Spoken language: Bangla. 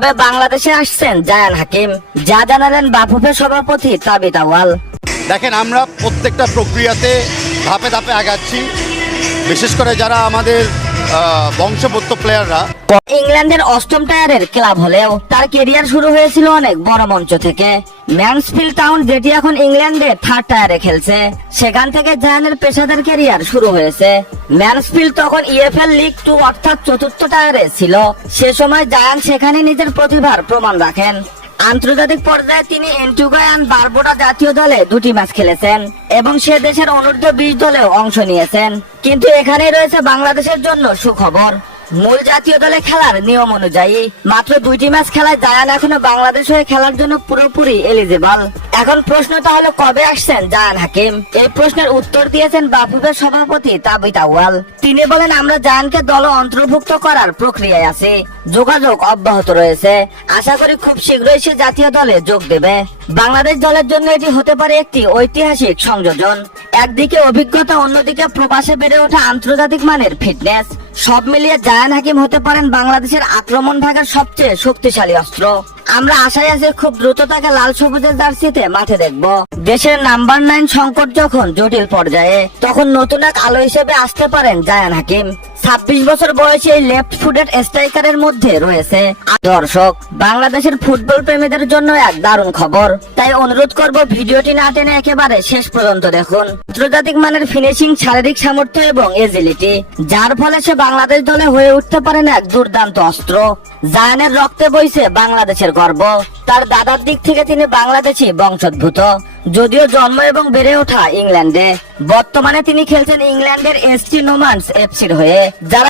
কবে বাংলাদেশে আসছেন জায়ান হাকিম, যা জানালেন বাফুফের সভাপতি তাবিত আওয়াল দেখেন, আমরা প্রত্যেকটা প্রক্রিয়াতে ধাপে ধাপে আগাচ্ছি। বিশেষ করে যারা আমাদের বংশবদ্ধ প্লেয়াররা ইংল্যান্ডের অষ্টম টায়ারের ক্লাব হলেও তার কেরিয়ার শুরু হয়েছিল অনেক বড় মঞ্চ থেকে। ম্যানসফিল্ড টাউন, যেটি এখন ইংল্যান্ডে থার্ড টায়ারে খেলছে, সেখান থেকে জায়ানের পেশাদার কেরিয়ার শুরু হয়েছে। ম্যানসফিল্ড তখন ইএফএল লিগ টু অর্থাৎ চতুর্থ টায়ারে ছিল। সে সময় জায়ান সেখানে নিজের প্রতিভার প্রমাণ রাখেন। আন্তর্জাতিক পর্যায়ে তিনি এন্টুগায়ান বারবোডা জাতীয় দলে দুটি ম্যাচ খেলেছেন এবং সে দেশের অনূর্ধ্ব বিশ দলেও অংশ নিয়েছেন। কিন্তু এখানেই রয়েছে বাংলাদেশের জন্য সুখবর। মূল জাতীয় দলে খেলার নিয়ম অনুযায়ী মাত্র দুইটি ম্যাচ খেলায় জায়ান এখনও বাংলাদেশ হয়ে খেলার জন্য পুরোপুরি এলিজিবল এখন প্রশ্নটা হলো কবে আসছেন জায়ান হাকিম? এই প্রশ্নের উত্তর দিয়েছেন বাফুফের সভাপতি তাবিত আউয়াল। তিনি বলেন, আমরা জায়ানকে দল অন্তর্ভুক্ত করার প্রক্রিয়ায় আছি। যোগাযোগ অব্যাহত রয়েছে। আশা করি খুব শীঘ্রই সে জাতীয় দলে যোগ দেবে। বাংলাদেশ দলের জন্য এটি হতে পারে একটি ঐতিহাসিক সংযোজন। একদিকে অভিজ্ঞতা, অন্যদিকে প্রবাসে বেড়ে ওঠা আন্তর্জাতিক মানের ফিটনেস। সব মিলিয়ে জায়ান হাকিম হতে পারেন বাংলাদেশের আক্রমণ ভাগের সবচেয়ে শক্তিশালী অস্ত্র। আমরা আশায় আছি খুব দ্রুত তাকে লাল সবুজের জার্সিতে মাঠে দেখব। দেশের নাম্বার নাইন সংকট যখন জটিল পর্যায়ে, তখন নতুন এক আলো হিসেবে আসতে পারেন জায়ান হাকিম। ছাব্বিশ বছর বয়সী এই লেফট ফুটেড স্ট্রাইকারের মধ্যে রয়েছে। দর্শক, বাংলাদেশের ফুটবল প্রেমীদের জন্য এক দারুণ খবর। তাই অনুরোধ করব ভিডিওটি না টেনে একেবারে শেষ পর্যন্ত দেখুন। আন্তর্জাতিক মানের ফিনিশিং শারীরিক সামর্থ্য এবং এজিলিটি যার ফলে সে বাংলাদেশ দলে হয়ে উঠতে পারেন এক দুর্দান্ত অস্ত্র। জায়ানের রক্তে বইছে বাংলাদেশের গর্ব। তার দাদার দিক থেকে তিনি বাংলাদেশি বংশোদ্ভূত। যদিও জন্ম এবং বেড়ে ওঠা ইংল্যান্ডে, বর্তমানে তিনি খেলছেন ইংল্যান্ডের এসটি নোমান্স এফসির হয়ে, যারা